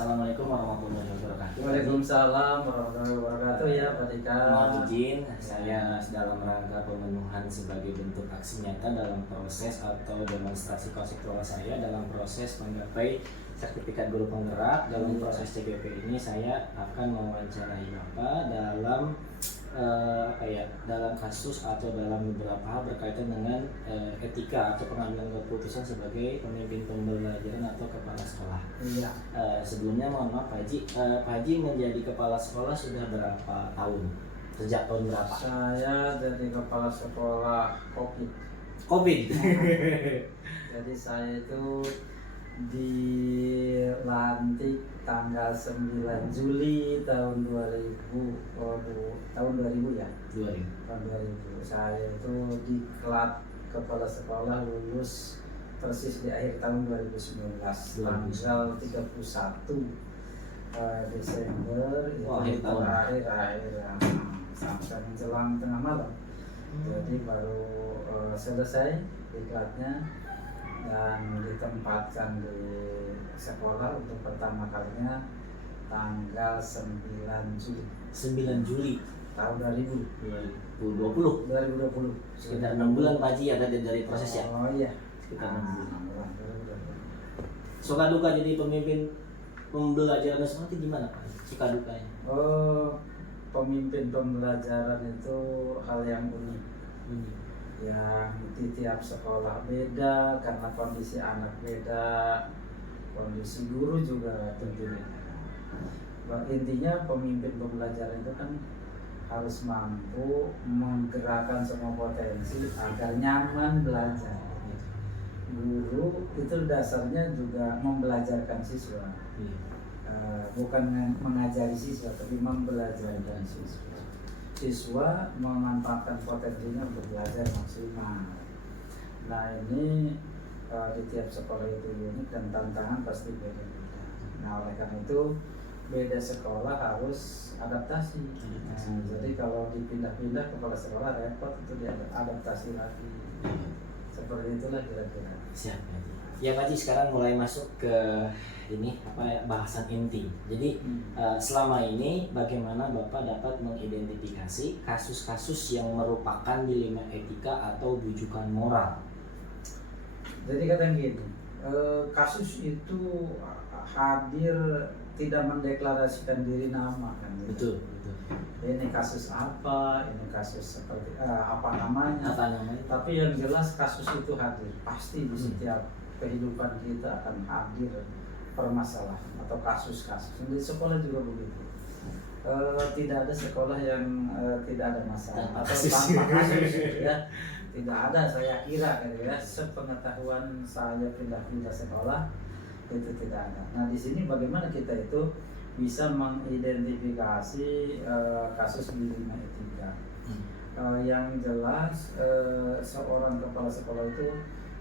Assalamualaikum warahmatullahi wabarakatuh. Waalaikumsalam warahmatullahi wabarakatuh ya Pak Dika. Mohon izin, saya dalam rangka pemenuhan sebagai bentuk aksi nyata dalam proses atau demonstrasi konseptual saya dalam proses menggapai sertifikat guru penggerak. Dalam proses CGP ini saya akan mewawancarai Bapak dalam dalam kasus atau dalam beberapa hal berkaitan dengan etika atau pengambilan keputusan sebagai pemimpin pembelajaran atau kepala sekolah. Iya. Sebelumnya mohon maaf Pak Haji, Pak Haji menjadi kepala sekolah sudah berapa tahun? Sejak tahun berapa? Saya jadi kepala sekolah COVID. Jadi saya itu dilantik tanggal 9 Juli tahun 2000 ya. 2000. Tahun 2000. Saya itu diklat kepala sekolah lulus persis di akhir tahun 2019 tanggal 31 Desember itu akhir sampai menjelang tengah malam. Jadi baru selesai diklatnya dan ditempatkan di sekolah untuk pertama kalinya tanggal 9 Juli. 9 Juli tahun 2020. Sekitar 6 bulan Pak Haji ya dari proses ya. Oh iya. Sekitar 6 bulan. Suka duka jadi pemimpin pembelajaran seperti gimana Pak? Suka dukanya? Pemimpin pembelajaran itu hal yang unik. Yang di tiap sekolah beda karena kondisi anak beda, kondisi guru juga tentunya. Intinya pemimpin pembelajaran itu kan harus mampu menggerakkan semua potensi agar nyaman belajar. Guru itu dasarnya juga membelajarkan siswa, bukan mengajari siswa tapi membelajarkan siswa. Siswa memanfaatkan potensinya untuk belajar maksimal. Nah ini di tiap sekolah itu unik dan tantangan pasti beda-beda. Nah oleh karena itu beda sekolah harus adaptasi. Jadi kalau dipindah-pindah kepala sekolah repot, itu diadaptasi lagi. Seperti itulah kira-kira. Siap Pak Haji. Ya Pak Haji, sekarang mulai masuk ke ini bahasan inti. Jadi selama ini bagaimana Bapak dapat mengidentifikasi kasus-kasus yang merupakan dilema etika atau bujukan moral? Jadi kadang gini, kasus itu hadir tidak mendeklarasikan diri nama kan. Betul. Ini kasus apa, ini kasus seperti apa namanya. Tapi yang jelas kasus itu hadir. Pasti di setiap kehidupan kita akan hadir permasalahan atau kasus-kasus. Di sekolah juga begitu. Tidak ada sekolah yang tidak ada masalah atau tanpa kasus ya. Tidak ada, saya kira ya, sepengetahuan saya pindah-pindah sekolah itu tidak ada. Nah di sini bagaimana kita itu bisa mengidentifikasi kasus dilema etika. Yang jelas seorang kepala sekolah itu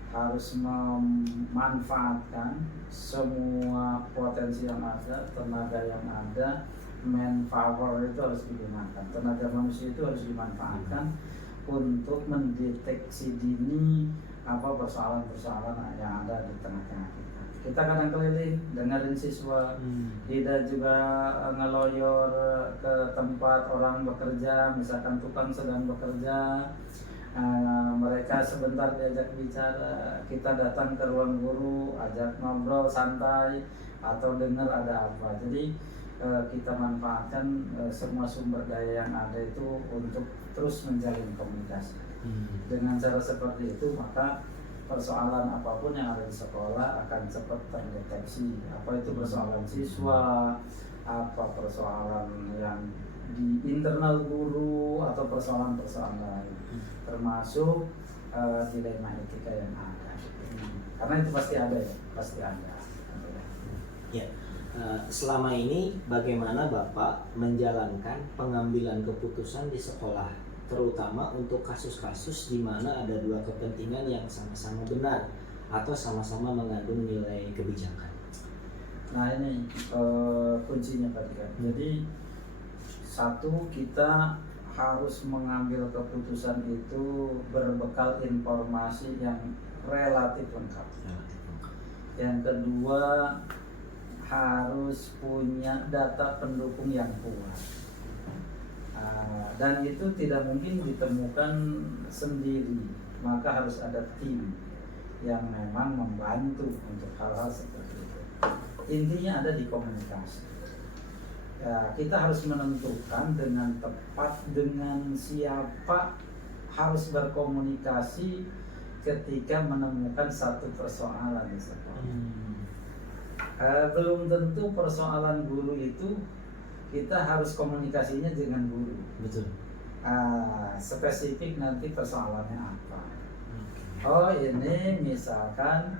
harus memanfaatkan semua potensi yang ada, tenaga yang ada, manpower itu harus digunakan, tenaga manusia itu harus dimanfaatkan untuk mendeteksi dini apa persoalan-persoalan yang ada di tengah-tengah kita. Kita kadang keliling dengerin siswa, tidak juga ngeloyor ke tempat orang bekerja, misalkan tukang sedang bekerja. Mereka sebentar diajak bicara, kita datang ke ruang guru, ajak ngobrol santai atau dengar ada apa. Jadi kita manfaatkan semua sumber daya yang ada itu untuk terus menjalin komunikasi. Dengan cara seperti itu maka persoalan apapun yang ada di sekolah akan cepat terdeteksi. Apa itu persoalan siswa, apa persoalan yang di internal guru atau persoalan-persoalan lain, termasuk dilema etika yang ada. Karena itu pasti ada ya, pasti ada. Ya, selama ini bagaimana Bapak menjalankan pengambilan keputusan di sekolah, terutama untuk kasus-kasus di mana ada dua kepentingan yang sama-sama benar atau sama-sama mengandung nilai kebijakan? Nah ini kuncinya Pak Dika. Jadi satu, kita harus mengambil keputusan itu berbekal informasi yang relatif lengkap. Yang kedua, harus punya data pendukung yang kuat. Dan itu tidak mungkin ditemukan sendiri, maka harus ada tim yang memang membantu untuk hal-hal seperti itu. Intinya ada di komunikasi. Ya, kita harus menentukan dengan tepat dengan siapa harus berkomunikasi ketika menemukan satu persoalan di sekolah. Belum tentu persoalan guru itu kita harus komunikasinya dengan guru. Betul. Spesifik nanti persoalannya apa. Oh ini misalkan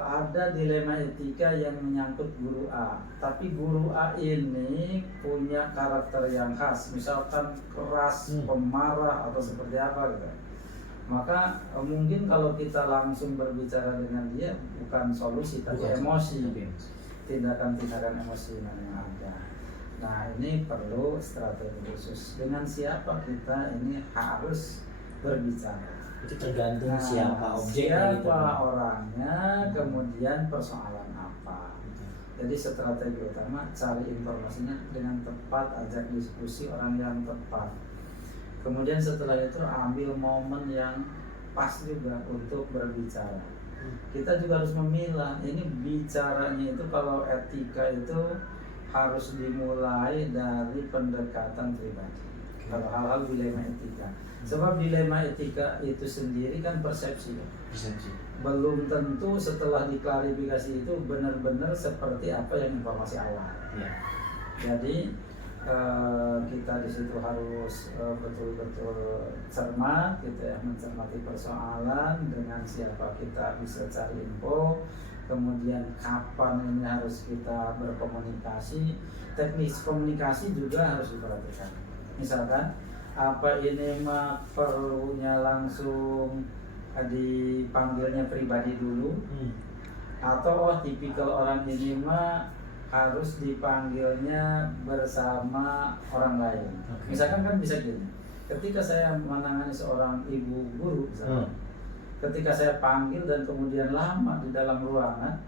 ada dilema etika yang menyangkut guru A, tapi guru A ini punya karakter yang khas, misalkan keras, pemarah atau seperti apa gitu. Maka mungkin kalau kita langsung berbicara dengan dia bukan solusi tapi emosi, tindakan-tindakan emosi yang ada. Nah ini perlu strategi khusus. Dengan siapa kita ini harus berbicara. Itu tergantung siapa siapa objeknya gitu. orangnya, kemudian persoalan apa. Jadi strategi utama cari informasinya dengan tepat, ajak diskusi orang yang tepat. Kemudian setelah itu ambil momen yang pas juga untuk berbicara. Kita juga harus memilah. Ini bicaranya itu kalau etika itu harus dimulai dari pendekatan pribadi. Kalau hal-hal dilema etika. Sebab dilema etika itu sendiri kan persepsi. Belum tentu setelah diklarifikasi itu benar-benar seperti apa yang informasi awal. Ya. Jadi kita di situ harus betul-betul cermat, gitu ya, mencermati persoalan dengan siapa kita bisa cari info, kemudian kapan ini harus kita berkomunikasi, teknis komunikasi juga harus diperhatikan. Misalkan apa ini mah perlunya langsung dipanggilnya pribadi dulu, atau tipikal orang ini mah harus dipanggilnya bersama orang lain. Misalkan kan bisa gini, ketika saya menangani seorang ibu guru misalkan, ketika saya panggil dan kemudian lama di dalam ruangan,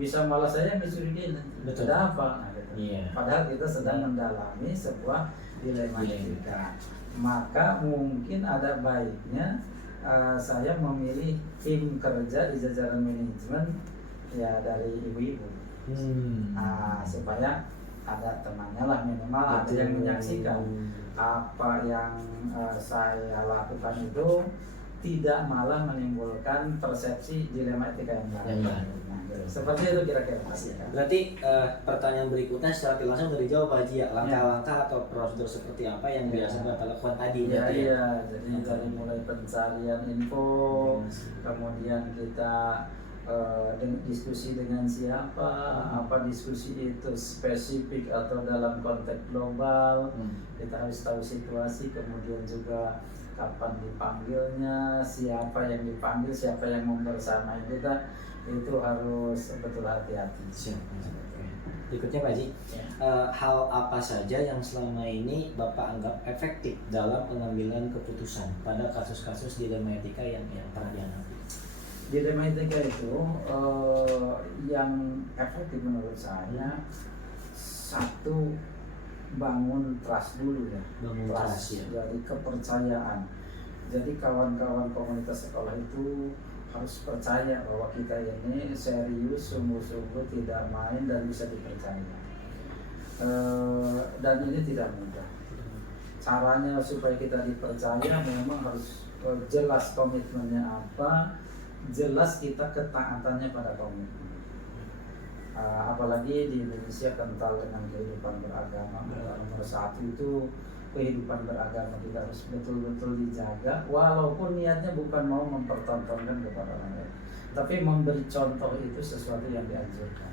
bisa malah saya yang dicurigai nanti ada apa, nah, gitu. Padahal kita sedang mendalami sebuah dilema etika. Maka mungkin ada baiknya saya memilih tim kerja di jajaran manajemen ya dari ibu-ibu. Supaya ada temannya lah, minimal ada yang menyaksikan apa yang saya lakukan itu tidak malah menimbulkan persepsi dilema etika yang baru. Nah, seperti itu kira-kira. Berarti pertanyaan berikutnya secara langsung dari jawab Pak Haji ya, langkah-langkah atau prosedur seperti apa yang biasa Bapak lakukan tadi? Iya. Jadi dari mulai pencarian info, kemudian kita diskusi dengan siapa, apa diskusi itu spesifik atau dalam konteks global, kita harus tahu situasi, kemudian juga kapan dipanggilnya, siapa yang dipanggil, siapa yang membersamai kita, itu harus betul hati-hati. Berikutnya Pak Haji, hal apa saja yang selama ini Bapak anggap efektif dalam pengambilan keputusan pada kasus-kasus dilema etika yang pernah dihadapi? Dilema etika itu yang efektif menurut saya, satu, bangun trust dulu ya. Trust ya. Jadi kepercayaan. Jadi kawan-kawan komunitas sekolah itu harus percaya bahwa kita ini serius, sungguh-sungguh, tidak main dan bisa dipercaya. Dan ini tidak mudah. Caranya supaya kita dipercaya memang harus jelas komitmennya apa, jelas kita ketaatannya pada komitmen. Apalagi di Indonesia kental dengan kehidupan beragama. Nomor satu itu kehidupan beragama kita harus betul-betul dijaga, walaupun niatnya bukan mau mempertontonkan kepada orang lain, tapi memberi contoh itu sesuatu yang dianjurkan.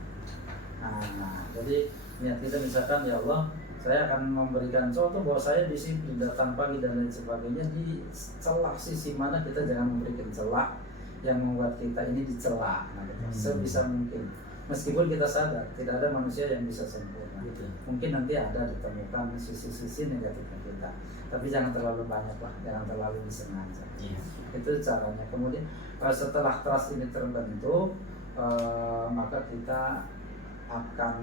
Jadi niat kita misalkan, ya Allah, saya akan memberikan contoh bahwa saya disiplin, datang pagi dan lain sebagainya. Di celah sisi mana kita jangan memberikan celah yang membuat kita ini dicela, sebisa mungkin. Meskipun kita sadar tidak ada manusia yang bisa sempurna, mungkin nanti ada ditemukan sisi-sisi negatifnya kita, tapi jangan terlalu banyak lah, jangan terlalu disengaja. Itu caranya. Kemudian setelah trust ini terbentuk, maka kita akan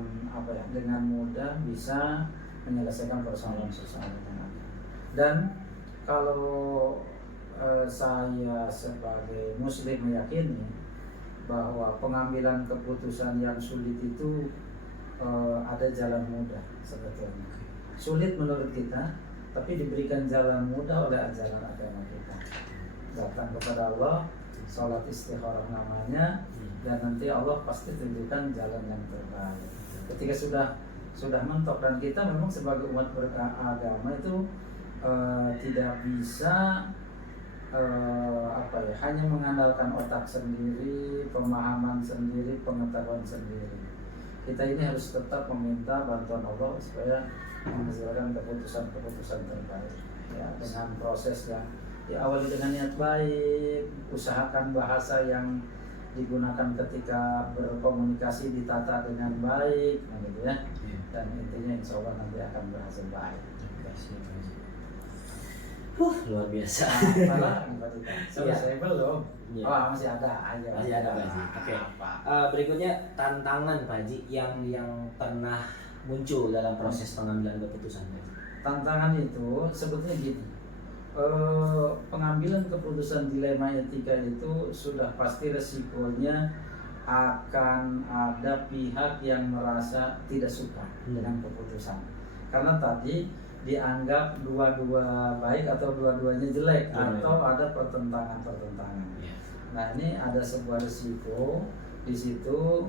dengan mudah bisa menyelesaikan persoalan-persoalan yang ada. Dan kalau saya sebagai muslim meyakini bahwa pengambilan keputusan yang sulit itu ada jalan mudah sebetulnya. Sulit menurut kita, tapi diberikan jalan mudah oleh ajaran agama kita. Datang kepada Allah, sholat istikharah namanya, dan nanti Allah pasti tunjukkan jalan yang terbaik. Ketika sudah mentok, dan kita memang sebagai umat beragama itu tidak bisa hanya mengandalkan otak sendiri, pemahaman sendiri, pengetahuan sendiri. Kita ini harus tetap meminta bantuan Allah supaya menghasilkan keputusan-keputusan terbaik, ya, dengan proses yang diawali dengan niat baik, usahakan bahasa yang digunakan ketika berkomunikasi ditata dengan baik, gitu ya. Dan intinya insya Allah nanti akan berhasil baik. Luar biasa. Malah selesai belum? Ya. Oh, masih ada aja. Masih ada Pak Haji. Oke. Berikutnya tantangan Pak Haji yang pernah muncul dalam proses pengambilan keputusan Pak Haji. Tantangan itu sebetulnya gini. Pengambilan keputusan dilema etika itu sudah pasti resikonya akan ada pihak yang merasa tidak suka dengan keputusan. Karena tadi dianggap dua-dua baik atau dua-duanya jelek atau ada pertentangan. Nah, ini ada sebuah risiko di situ.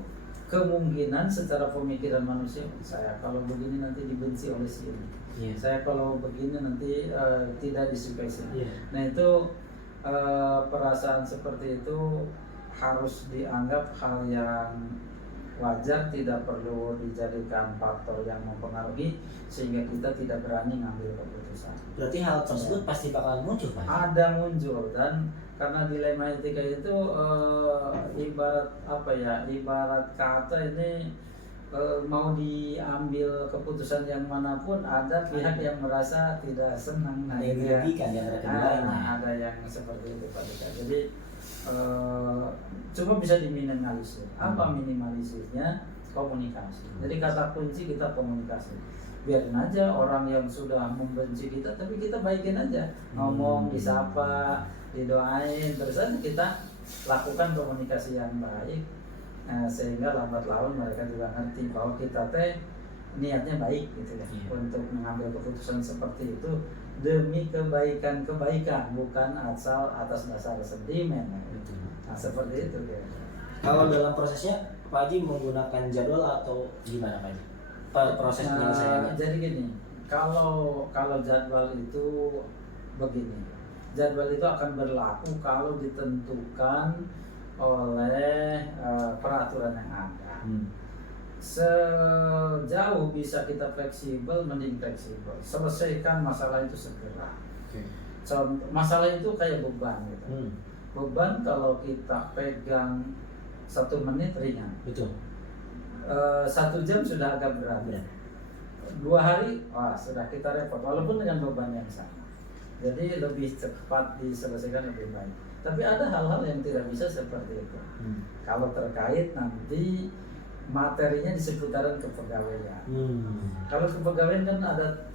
Kemungkinan secara pemikiran manusia, saya kalau begini nanti dibenci oleh si ini. Saya kalau begini nanti tidak disukai si ini. Nah, itu perasaan seperti itu harus dianggap hal yang wajar, tidak perlu dijadikan faktor yang mempengaruhi sehingga kita tidak berani ngambil keputusan. Berarti hal tersebut pasti bakalan muncul Pak? Ada muncul, dan karena dilema etika itu ibarat kata ini mau diambil keputusan yang manapun ada pihak yang merasa tidak senang. Nah, yang dirugikan yang ada yang seperti itu Pak Dika. Jadi coba bisa diminimalisir. Apa minimalisirnya? Komunikasi. Jadi kata kunci kita komunikasi. Biarin aja orang yang sudah membenci kita, tapi kita baikin aja. Ngomong, disapa, didoain, terus aja kita lakukan komunikasi yang baik. Sehingga lambat laun mereka juga ngerti bahwa kita niatnya baik gitu ya, untuk mengambil keputusan seperti itu demi kebaikan, bukan asal atas dasar sentimen. Nah, seperti itu ya. Kalau dalam prosesnya Pak Haji menggunakan jadwal atau gimana Pak Haji? Proses penyelesaiannya? Jadi gini, kalau jadwal itu begini, jadwal itu akan berlaku kalau ditentukan oleh peraturan yang ada. Sejauh bisa kita fleksibel, mending fleksibel. Selesaikan masalah itu segera. Masalah itu kayak beban gitu. Beban kalau kita pegang 1 menit ringan. Betul. 1 jam sudah agak berat. 2 hari, sudah kita repot. Walaupun dengan beban yang sama. Jadi lebih cepat diselesaikan lebih baik. Tapi ada hal-hal yang tidak bisa seperti itu. Kalau terkait nanti materinya di seputaran kepegawaian. Kalau kepegawaian kan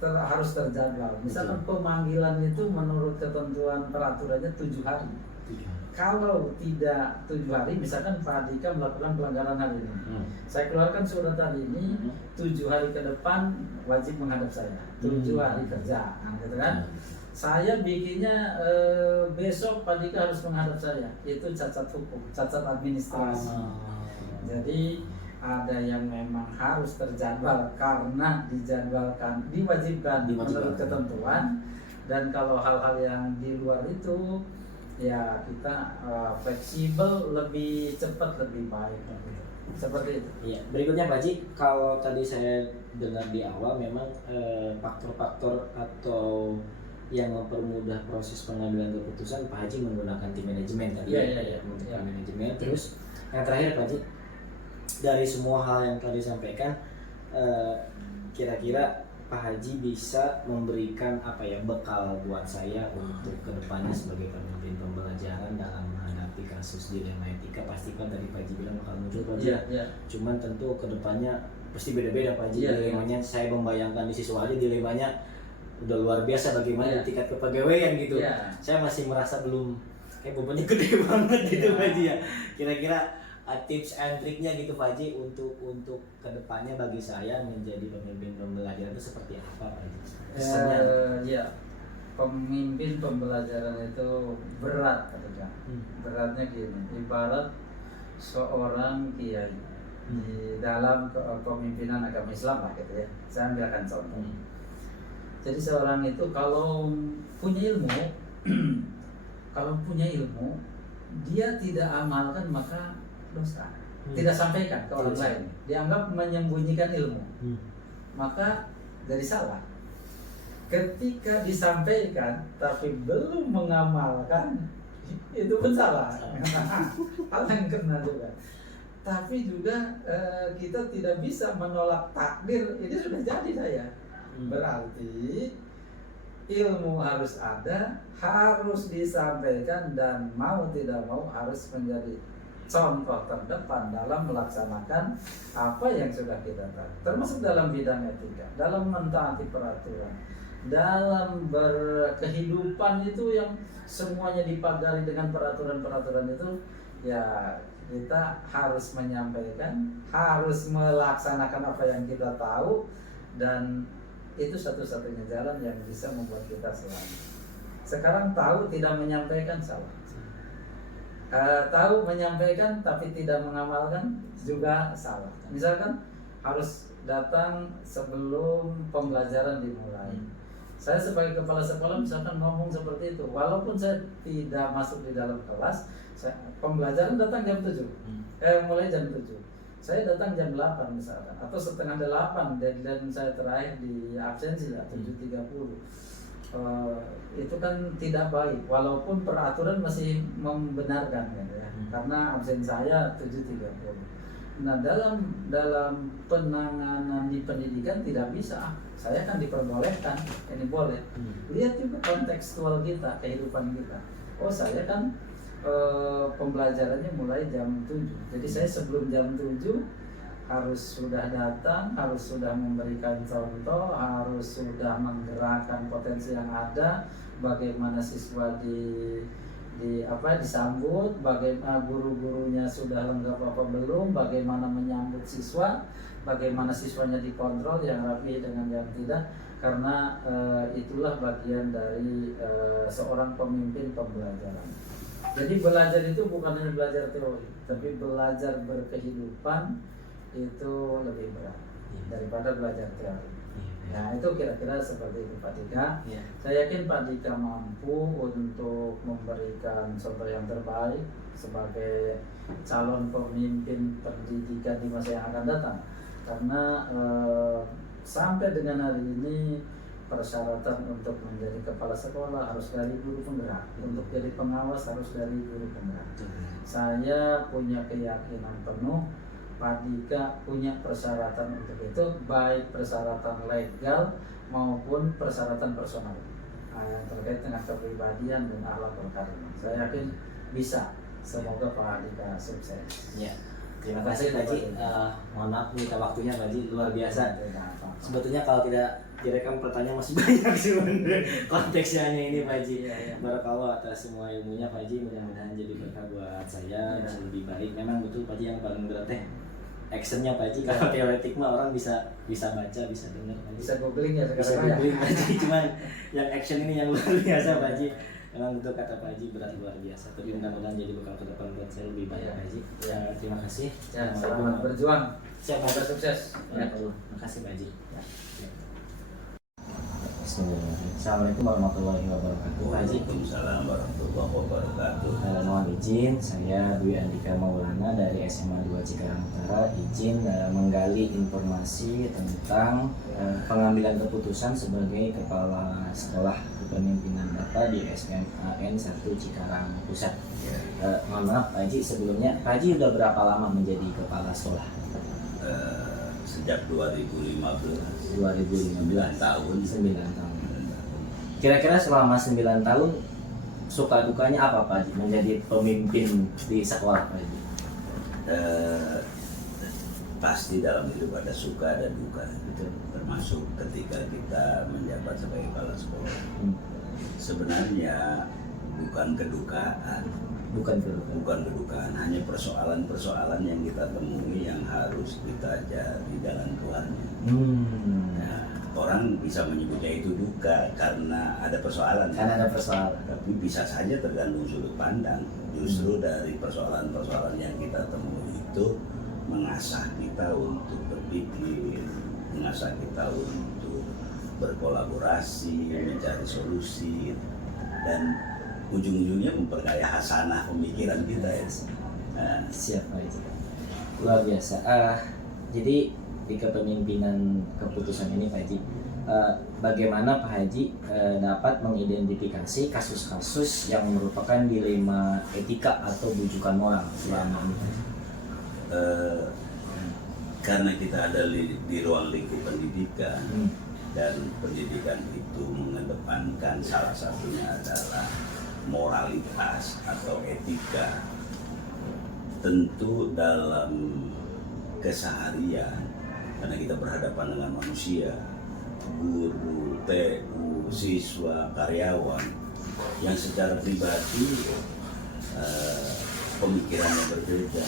harus terjadwal. Misalkan pemanggilan itu menurut ketentuan peraturannya 7 hari. Kalau tidak 7 hari, misalkan Pak Dika melakukan pelanggaran hari ini, saya keluarkan surat hari ini, 7 hari ke depan wajib menghadap saya, 7 hari kerja, gitu kan? Saya bikinnya besok Pak Dika harus menghadap saya, itu cacat hukum, cacat administrasi. Jadi ada yang memang harus terjadwal karena dijadwalkan, diwajibkan menurut ketentuan, dan kalau hal-hal yang di luar itu ya kita fleksibel, lebih cepat, lebih baik, seperti itu. Iya. Berikutnya Pak Haji, kalau tadi saya dengar di awal memang faktor-faktor atau yang mempermudah proses pengambilan keputusan Pak Haji menggunakan tim manajemen tadi. Tim manajemen. Terus yang terakhir Pak Haji, dari semua hal yang tadi disampaikan, kira-kira Pak Haji bisa memberikan bekal buat saya untuk kedepannya sebagai pemimpin pembelajaran dalam menghadapi kasus dilema etika pasti kan tadi Pak Haji bilang bakal muncul Pak Haji. Iya. Cuman tentu kedepannya pasti beda-beda Pak Haji. Iya, Dilemanya saya membayangkan di siswa aja dilemanya udah luar biasa bagaimana di tingkat kepegawaian gitu. Saya masih merasa belum kayak bebannya gede banget gitu Pak Haji ya. Kira-kira tips and triknya gitu Pak Haji untuk kedepannya bagi saya menjadi pemimpin pembelajaran itu seperti apa Pak Haji? Kesannya. Ya, pemimpin pembelajaran itu berat ketika beratnya gini, ibarat seorang kiai di dalam kepemimpinan agama Islam lah gitu ya. Saya ambilkan contoh. Jadi seorang itu kalau punya ilmu kalau punya ilmu dia tidak amalkan maka dosa. Tidak sampaikan ke orang lain, dianggap menyembunyikan ilmu, maka jadi salah. Ketika disampaikan tapi belum mengamalkan, itu pun salah. Hal yang kena juga. Tapi juga kita tidak bisa menolak takdir. Ini sudah jadi saya. Berarti ilmu harus ada, harus disampaikan, dan mau tidak mau harus menjadi contoh terdepan dalam melaksanakan apa yang sudah kita tahu, termasuk dalam bidang etika, dalam mentaati peraturan, dalam berkehidupan itu yang semuanya dipagari dengan peraturan-peraturan itu. Ya, kita harus menyampaikan, harus melaksanakan apa yang kita tahu, dan itu satu-satunya jalan yang bisa membuat kita selamat. Sekarang tahu tidak menyampaikan salah. Tahu menyampaikan tapi tidak mengamalkan juga salah. Misalkan harus datang sebelum pembelajaran dimulai. Saya sebagai kepala sekolah misalkan ngomong seperti itu, walaupun saya tidak masuk di dalam kelas, pembelajaran datang jam 7, mulai jam 7. Saya datang jam 8 misalkan, atau setengah 8, deadline saya terakhir di absensi ya 7.30. Itu kan tidak baik, walaupun peraturan masih membenarkan gitu ya, karena absen saya 7.30. Nah, dalam penanganan di pendidikan tidak bisa. Saya kan diperbolehkan, ini boleh. Lihat juga kontekstual kita, kehidupan kita. Oh, saya kan pembelajarannya mulai jam 7. Jadi saya sebelum jam 7 harus sudah datang, harus sudah memberikan contoh, harus sudah menggerakkan potensi yang ada, bagaimana siswa disambut, bagaimana guru-gurunya sudah lengkap apa belum, bagaimana menyambut siswa, bagaimana siswanya dikontrol yang rapi dengan yang tidak, karena itulah bagian dari seorang pemimpin pembelajaran. Jadi belajar itu bukan hanya belajar teori, tapi belajar berkehidupan itu lebih berat daripada belajar teori. Nah, itu kira-kira seperti itu Pak Dika. Saya yakin Pak Dika mampu untuk memberikan contoh yang terbaik sebagai calon pemimpin pendidikan di masa yang akan datang. Karena sampai dengan hari ini persyaratan untuk menjadi kepala sekolah harus dari guru penggerak, untuk jadi pengawas harus dari guru penggerak. Saya punya keyakinan penuh Pak Dika punya persyaratan untuk itu, baik persyaratan legal maupun persyaratan personal yang terkait dengan kepribadian dan akhlak karimah. Saya yakin bisa. Semoga Pak Dika sukses. Ya. Terima kasih Pak Haji. Mohon maaf minta waktunya Pak Haji, luar biasa. Sebetulnya kalau tidak direkam pertanyaan masih banyak sih konteksnya hanya ini Pak Haji. Barakallah atas semua ilmunya Pak Haji, mudah-mudahan jadi berkah buat saya dan lebih baik. Memang betul Pak Haji yang paling berat actionnya Pak Haji. Kalau teoretik mah orang bisa baca, bisa dengar Pak Haji. Bisa googling ya sekarang. Bisa googling Pak Haji, cuman yang action ini yang luar biasa Pak Haji. Memang betul kata Pak Haji, berat luar biasa. Tapi mudah-mudahan jadi bekal ke depan buat saya lebih banyak Pak Haji. Terima kasih. Selamat berjuang. Semoga sukses. Terima kasih Pak Haji. Assalamualaikum warahmatullahi wabarakatuh. Waalaikumsalam warahmatullahi wabarakatuh. Mohon izin, saya Dwi Andika Maulana dari SMA 2 Cikarang Utara. Izin menggali informasi tentang pengambilan keputusan sebagai kepala sekolah kepemimpinan Bapak di SMAN 1 Cikarang Pusat. Mohon maaf Pak Haji, sebelumnya Pak Haji udah berapa lama menjadi kepala sekolah? Sejak 2015 tahun. 9 tahun. Kira-kira selama 9 tahun suka dukanya apa Pak Haji menjadi pemimpin di sekolah Pak Haji? Pasti dalam hidup ada suka dan duka, gitu. Termasuk ketika kita menjabat sebagai kepala sekolah. Sebenarnya bukan kedukaan, hanya persoalan-persoalan yang kita temui yang harus kita cari jalan keluarnya. Nah, orang bisa menyebutnya itu duka karena ada persoalan. Tapi bisa saja tergantung sudut pandang. Justru dari persoalan-persoalan yang kita temui itu mengasah kita untuk berpikir, mengasah kita untuk berkolaborasi, mencari solusi, dan ujung-ujungnya memperkaya hasanah pemikiran kita ya. Siap Pak Haji, luar biasa. Jadi di kepemimpinan keputusan ini Pak Haji, bagaimana Pak Haji dapat mengidentifikasi kasus-kasus yang merupakan dilema etika atau bujukan moral selama ini? Karena kita ada di ruang lingkup pendidikan, dan pendidikan itu mengedepankan salah satunya adalah moralitas atau etika. Tentu dalam keseharian, karena kita berhadapan dengan manusia, guru, TU, siswa, karyawan yang secara pribadi pemikirannya berbeda,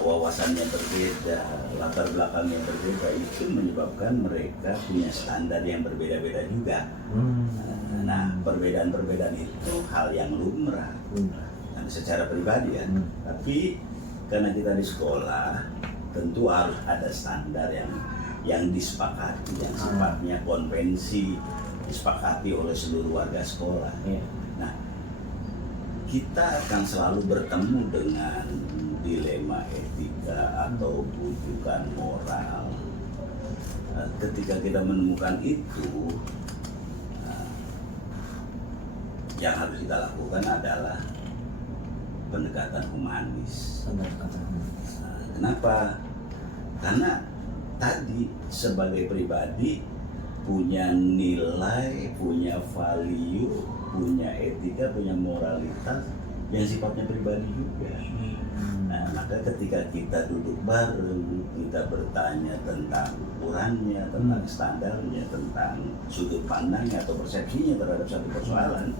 wawasannya berbeda, latar belakangnya berbeda, itu menyebabkan mereka punya standar yang berbeda-beda juga. Nah, perbedaan-perbedaan itu hal yang lumrah secara pribadi ya. Tapi karena kita di sekolah, tentu harus ada standar yang disepakati, yang sifatnya konvensi, disepakati oleh seluruh warga sekolah. Nah, kita akan selalu bertemu dengan dilema etika atau bujukan moral. Ketika kita menemukan itu, yang harus kita lakukan adalah pendekatan humanis. Kenapa? Karena tadi sebagai pribadi punya nilai, punya value, punya etika, punya moralitas yang sifatnya pribadi juga. Nah, maka ketika kita duduk bareng, kita bertanya tentang ukurannya, tentang standarnya, tentang sudut pandangnya atau persepsinya terhadap satu persoalan,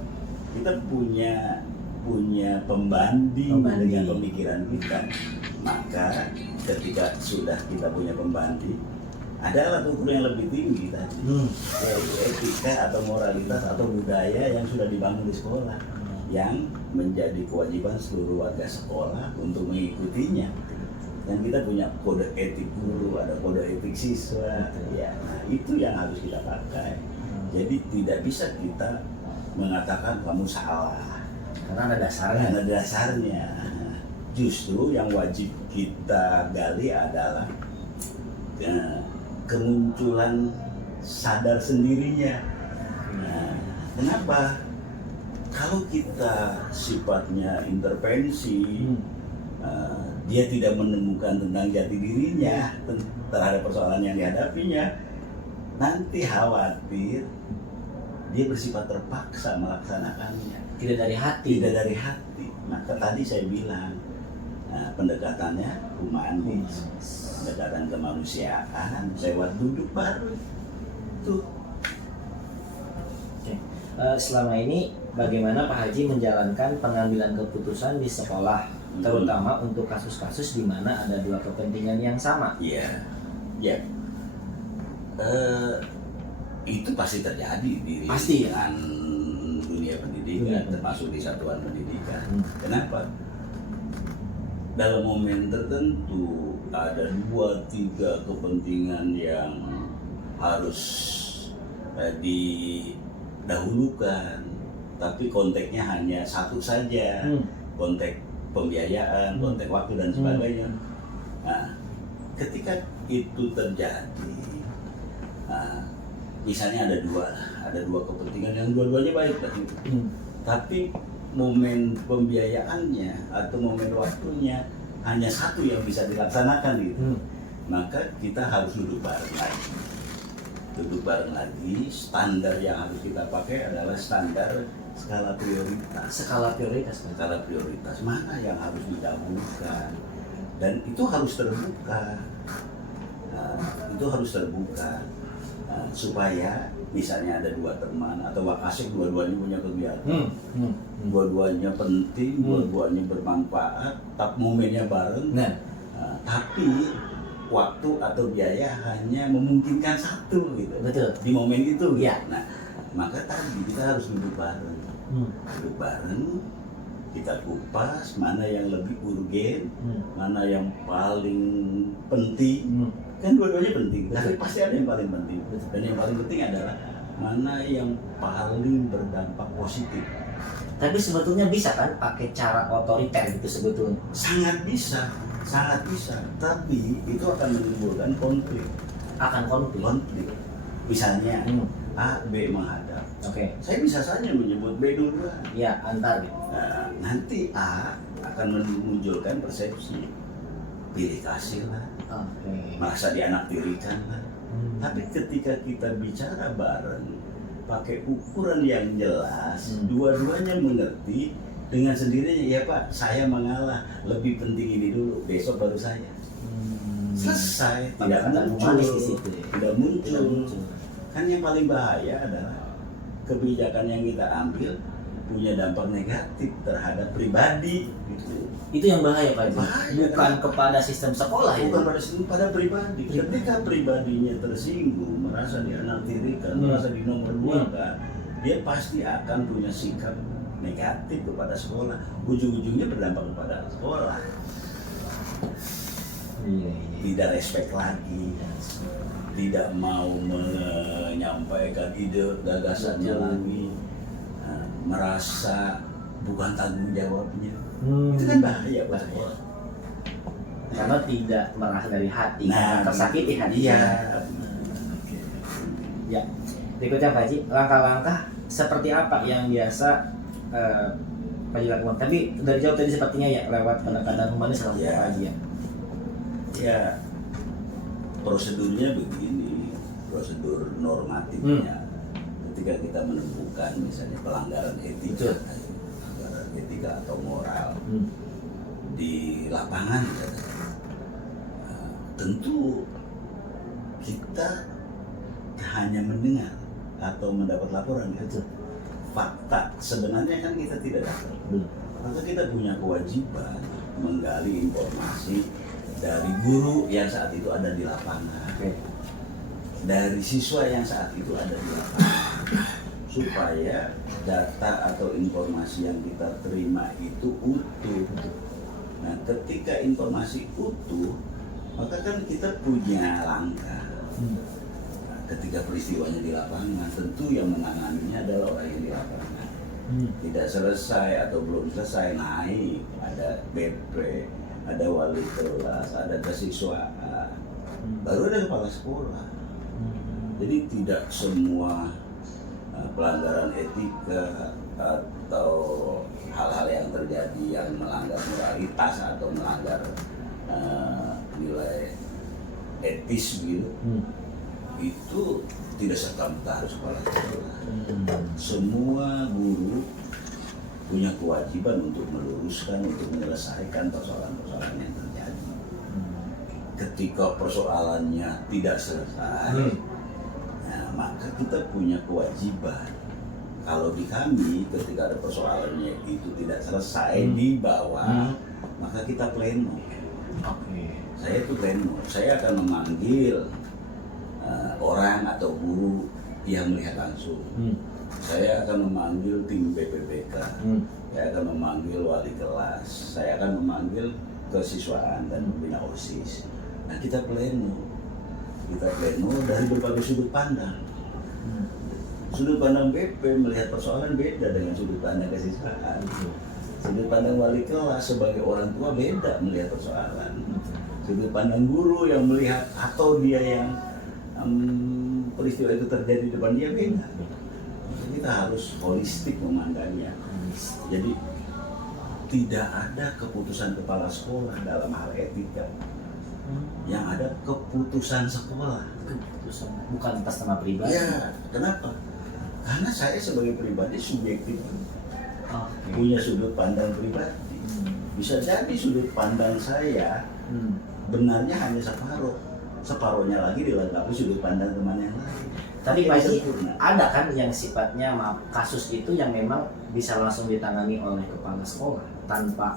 kita punya pembanding dengan pemikiran kita. Maka ketika sudah kita punya pembanding, ada alat ukur yang lebih tinggi tadi, yaitu etika atau moralitas atau budaya yang sudah dibangun di sekolah, yang menjadi kewajiban seluruh warga sekolah untuk mengikutinya. Dan kita punya kode etik guru, ada kode etik siswa, ya, nah, itu yang harus kita pakai. Jadi tidak bisa kita mengatakan kamu salah karena ada dasarnya. Justru yang wajib kita gali adalah kemunculan sadar sendirinya. Nah, kenapa? Kalau kita sifatnya intervensi, dia tidak menemukan tentang jati dirinya terhadap persoalan yang dihadapinya, nanti khawatir dia bersifat terpaksa melaksanakannya. Tidak dari hati. Maka tadi saya bilang, pendekatannya humanis, pendekatan kemanusiaan lewat duduk bareng. Tuh. Selama ini bagaimana Pak Haji menjalankan pengambilan keputusan di sekolah, terutama untuk kasus-kasus di mana ada dua kepentingan yang sama? Iya. Itu pasti terjadi di dengan dunia pendidikan, termasuk di satuan pendidikan. Kenapa? Dalam momen tertentu ada 2-3 kepentingan yang harus didahulukan, tapi konteksnya hanya satu saja, konteks pembiayaan, konteks waktu dan sebagainya. Nah, ketika itu terjadi, misalnya ada dua kepentingan yang dua-duanya baik, tapi momen pembiayaannya atau momen waktunya hanya satu yang bisa dilaksanakan gitu. Maka kita harus duduk bareng lagi. Standar yang harus kita pakai adalah standar skala prioritas. Skala prioritas Pak. Skala prioritas mana yang harus didahulukan, dan itu harus terbuka. Itu harus terbuka supaya misalnya ada dua teman atau asik dua-duanya punya kegiatan, dua-duanya penting, dua-duanya bermanfaat, tapi momennya bareng. Tapi waktu atau biaya hanya memungkinkan satu gitu. Betul. Di momen itu. Iya. Nah, maka tadi kita harus duduk bareng. Duduk bareng, kita kupas mana yang lebih urgen, mana yang paling penting. Kan dua-duanya penting, tapi pasti ada yang paling penting. Dan yang paling penting adalah mana yang paling berdampak positif. Tapi sebetulnya bisa kan pakai cara otoriter gitu sebetulnya. Sangat bisa. Tapi itu akan menimbulkan konflik. Konflik. Misalnya A, B menghadap. Oke. Saya bisa saja menyebut B duluan. Ya, antar gitu. Nah, nanti A akan memunculkan persepsi pilih kasih lah, merasa dianaktirikan lah. Tapi ketika kita bicara bareng, pakai ukuran yang jelas, dua-duanya mengerti, dengan sendirinya, ya Pak, saya mengalah, lebih penting ini dulu, besok baru saya. Selesai, tidak muncul, tidak muncul. Kan yang paling bahaya adalah kebijakan yang kita ambil punya dampak negatif terhadap pribadi gitu. Itu yang bahaya Pak. Bahaya, bukan kepada sistem sekolah ya. Bukan pada pribadi. Ketika pribadinya tersinggung, merasa dianaktirikan, merasa dinomorduakan, dia pasti akan punya sikap negatif kepada sekolah. Ujung-ujungnya berdampak kepada sekolah. Tidak respect lagi, tidak mau menyampaikan ide gagasannya lagi, merasa bukan tanggung jawabnya. Itu kan bahaya buat sekolah. Karena tidak merasa dari hati, tersakiti hati. Iya. Ya. Berikutnya Pak Haji, langkah-langkah seperti apa yang biasa Pak Haji lakukan? Tapi dari jauh tadi sepertinya ya lewat pendekatan humanis sama Pak Haji ya. Ya, prosedurnya begini, prosedur normatifnya. Ketika kita menemukan misalnya pelanggaran etika, atau moral di lapangan, tentu kita hanya mendengar atau mendapat laporan gitu. Fakta sebenarnya kan kita tidak dapat. Maka kita punya kewajiban menggali informasi dari guru yang saat itu ada di lapangan, dari siswa yang saat itu ada di lapangan, supaya data atau informasi yang kita terima itu utuh. Nah, ketika informasi utuh, maka kan kita punya langkah. Ketika peristiwanya di lapangan, tentu yang menanganinya adalah orang yang di lapangan. Tidak selesai atau belum selesai, naik, ada BP, ada wali kelas, ada kesiswaan, baru ada kepala sekolah. Jadi tidak semua pelanggaran etika atau hal-hal yang terjadi yang melanggar moralitas atau melanggar nilai etis gitu, itu tidak serta-merta harus kepala sekolah. Semua guru punya kewajiban untuk meluruskan, untuk menyelesaikan persoalan-persoalan yang terjadi. Ketika persoalannya tidak selesai, nah, maka kita punya kewajiban. Kalau di kami, ketika ada persoalannya itu tidak selesai di bawah, maka kita pleno. Saya itu pleno. Saya akan memanggil orang atau guru yang melihat langsung. Saya akan memanggil tim BPPK, saya akan memanggil wali kelas, saya akan memanggil kesiswaan dan pembina OSIS. Nah, kita pleno dari berbagai sudut pandang. Sudut pandang BP melihat persoalan beda dengan sudut pandang kesiswaan. Sudut pandang wali kelas sebagai orang tua beda melihat persoalan. Sudut pandang guru yang melihat atau dia yang peristiwa itu terjadi di depan dia beda. Kita harus holistik memandangnya. Jadi tidak ada keputusan kepala sekolah dalam hal etika. Yang ada keputusan sekolah. Bukan atas nama pribadi. Ya, kenapa? Karena saya sebagai pribadi subjektif, Oke. punya sudut pandang pribadi. Bisa jadi sudut pandang saya benarnya hanya separuh, separuhnya lagi dilengkapi sudut pandang teman yang lain. Tapi Jadi Pak Haji, sempurna. ada kan yang sifatnya kasus itu yang memang bisa langsung ditangani oleh kepala sekolah tanpa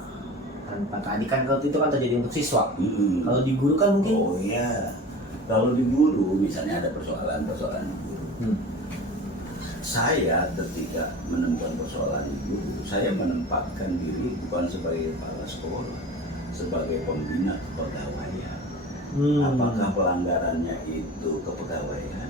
tadi kan kalau itu kan terjadi untuk siswa. Mm-mm. Kalau di guru kan mungkin Oh iya, kalau di guru misalnya ada persoalan di guru. Saya ketika menemukan persoalan di guru, saya menempatkan diri bukan sebagai kepala sekolah, sebagai pembina kepegawaian. Apakah pelanggarannya itu kepegawaian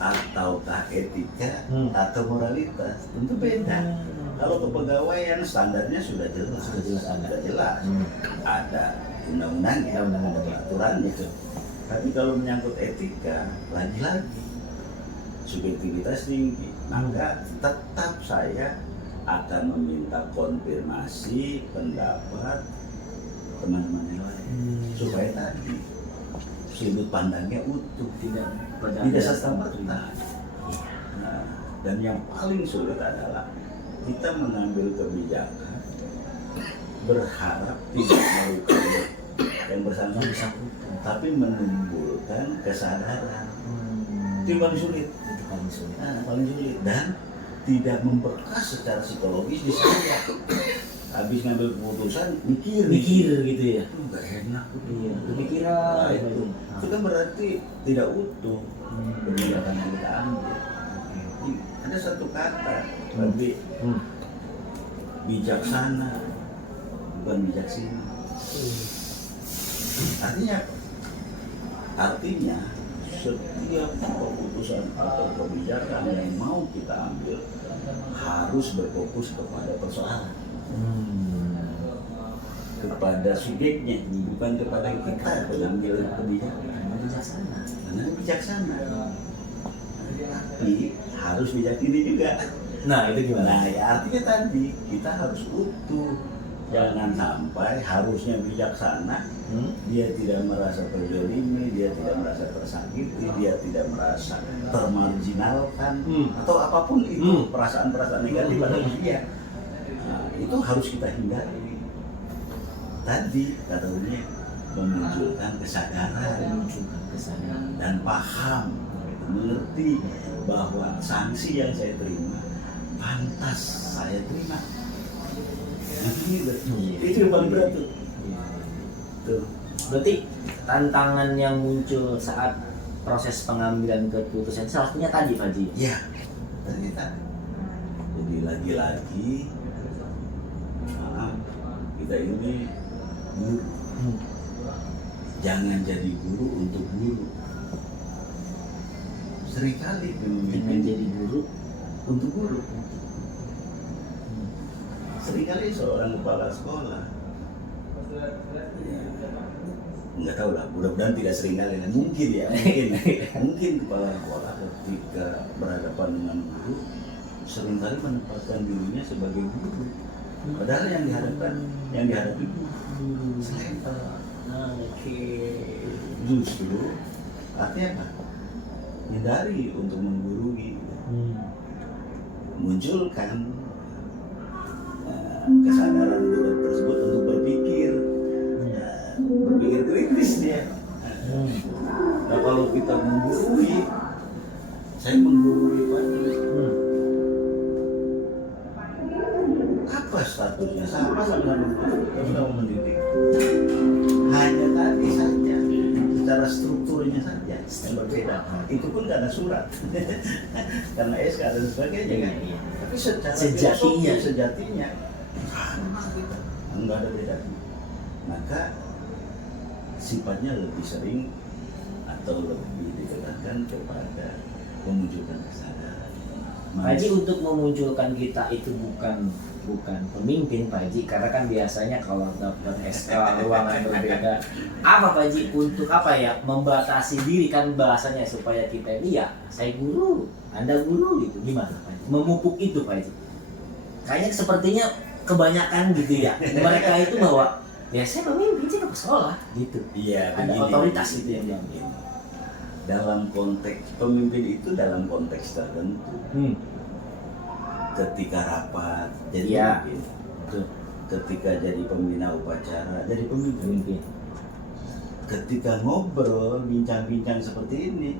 ataukah etika atau moralitas? Tentu beda. Kalau kepegawaian standarnya sudah jelas, ada. sudah jelas. Ada undang-undangnya, ada peraturannya. Tapi kalau menyangkut etika, lagi-lagi subjektivitas tinggi, maka tetap saya akan meminta konfirmasi pendapat teman-teman yang lain supaya tadi sudut pandangnya utuh, tidak serta-merta. Nah, dan yang paling sulit adalah kita mengambil kebijakan berharap tidak melukai yang bersangkutan, tapi menimbulkan kesadaran. Itu yang paling sulit. Paling sulit dan tidak membekas secara psikologis di saya. Habis ngambil keputusan mikir gitu ya. Itu nggak enak. Iya, kepikiran. Nah, itu kan berarti tidak utuh kebijakan yang kita ambil. Ada satu kata lebih bijaksana, bukan bijaksana. Artinya apa? Artinya setiap keputusan atau kebijakan yang mau kita ambil harus berfokus kepada persoalan, kepada subjeknya, bukan kepada kita pengambil kebijakan. Karena bijaksana, tapi harus bijaksana juga. Nah itu gimana? Nah ya artinya tadi kita harus utuh, jangan sampai harusnya bijaksana, dia tidak merasa terzalimi, dia tidak merasa tersakiti, dia tidak merasa termarginalkan atau apapun itu perasaan-perasaan negatif pada dia. Nah, itu harus kita hindari. Tadi katanya memunculkan kesadaran dan paham, mengerti bahwa sanksi yang saya terima pantas saya terima. Itu yang paling berat tuh. Tuh. Berarti tantangan yang muncul saat proses pengambilan keputusan salah satunya tadi Pak Haji. Ya, ternyata. Jadi lagi-lagi kita ini guru. Jangan jadi guru untuk guru. Seringkali Dengan jadi guru untuk guru. Seringkali seorang kepala sekolah, ya, nggak tahu lah, mudah-mudahan tidak seringkali, mungkin ya, mungkin kepala sekolah ketika berhadapan dengan guru seringkali menempatkan dirinya sebagai guru, padahal yang dihadapi guru. Justru artinya apa? Hindari untuk menggurui, munculkan kesadaran guru tersebut untuk berpikir kritis dia. Nah kalau kita menggurui, saya menggurui Pak, apa statusnya? Sama mendidik. Hanya tadi saja, secara strukturnya saja yang berbeda. Itu pun karena surat, karena SK dan sebagainya kan. Tapi secara sejatinya sama kita, enggak ada bedanya. Maka sifatnya lebih sering atau lebih ditekankan kepada memunculkan kesadaran. Pak Haji, untuk memunculkan kita itu bukan pemimpin Pak Haji, karena kan biasanya kalau dapat SK ruangan berbeda apa Pak Haji, untuk apa ya, membatasi diri kan bahasanya, supaya kita ini ya saya guru, Anda guru gitu, gimana Pak Haji memupuk itu Pak Haji? Kayaknya sepertinya kebanyakan gitu ya mereka itu bahwa ya saya pemimpin, saya ke sekolah gitu. Iya, ada begini, otoritas gitu yang begini. dalam konteks pemimpin itu dalam konteks tertentu. Ketika rapat jadi Iya. pemimpin, ketika jadi pembina upacara jadi pemimpin. Ketika ngobrol bincang-bincang seperti ini,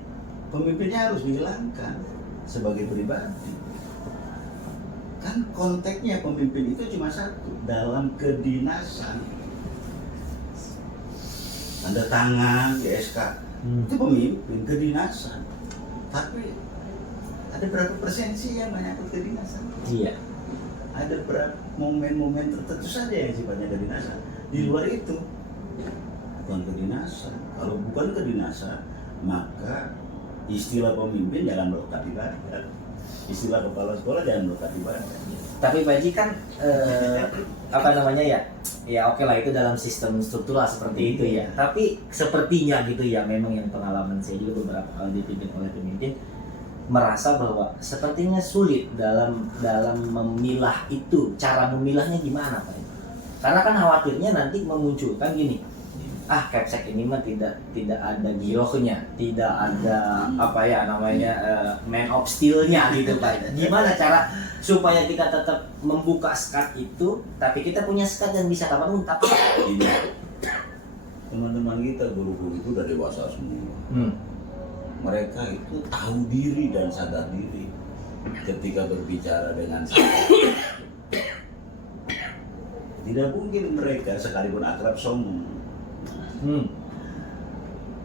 pemimpinnya harus dihilangkan sebagai pribadi. Kan konteksnya pemimpin itu cuma satu, dalam kedinasan. Tanda tangan di SK itu pemimpin kedinasan. Tapi ada berapa persen sih yang menyangkut kedinasan? Iya. Ada berapa momen-momen tertentu saja yang sifatnya kedinasan. Di luar itu bukan kedinasan. Kalau bukan kedinasan, maka istilah pemimpin jangan melekat di badan. Istilah kepala sekolah jangan melekat di badan. Tapi Pak Haji kan apa namanya ya? Ya oke lah itu dalam sistem struktural seperti itu ya. Tapi sepertinya gitu ya, memang yang pengalaman saya juga beberapa kali dipimpin oleh pemimpin merasa bahwa sepertinya sulit dalam memilah itu. Cara memilahnya gimana Pak? Karena kan khawatirnya nanti memunculkan gini. Kepsek ini mah tidak ada girohnya, tidak ada apa ya namanya man of steel-nya gitu Pak. Gimana cara supaya kita tetap membuka sekat itu, tapi kita punya sekat dan bisa kapan pun tapi Ini teman-teman kita guru-guru itu udah dewasa semua. Mereka itu tahu diri dan sadar diri ketika berbicara dengan saya. Tidak mungkin mereka sekalipun akrab sombong.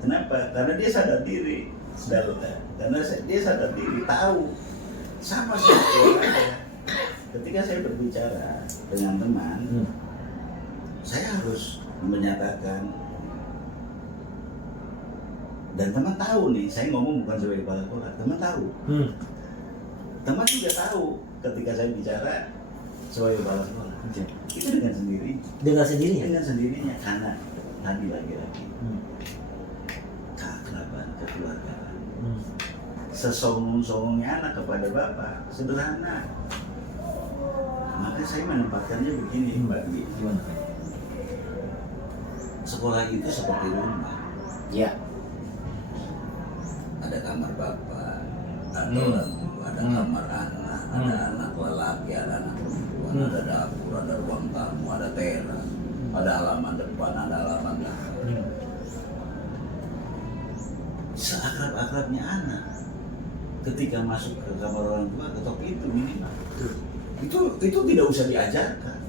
Kenapa? Karena dia sadar diri. Karena dia sadar diri, tahu. Sama seperti saya. Ketika saya berbicara dengan teman, saya harus menyatakan, dan teman tahu nih, saya ngomong bukan sebagai kepala sekolah, teman tahu. Teman juga tahu ketika saya bicara sebagai kepala sekolah. Itu dengan sendirinya. Dengan sendirinya, karena tadi lagi-lagi keakraban, kekeluargaan. Sesongong-songongnya anak kepada bapak sederhana. Maka saya menempatkannya begini, Mbak Bi. gimana? Sekolah itu seperti rumah. Ya. Ada kamar bapak, ada orang tua, ada kamar anak, ada anak lelaki, ada anak perempuan, ada dapur, ada ruang tamu, ada teras, ada halaman depan, ada halaman belakang. Seakrab-akrabnya anak, ketika masuk ke kamar orang tua, ketok pintu minimal. Itu tidak usah diajarkan.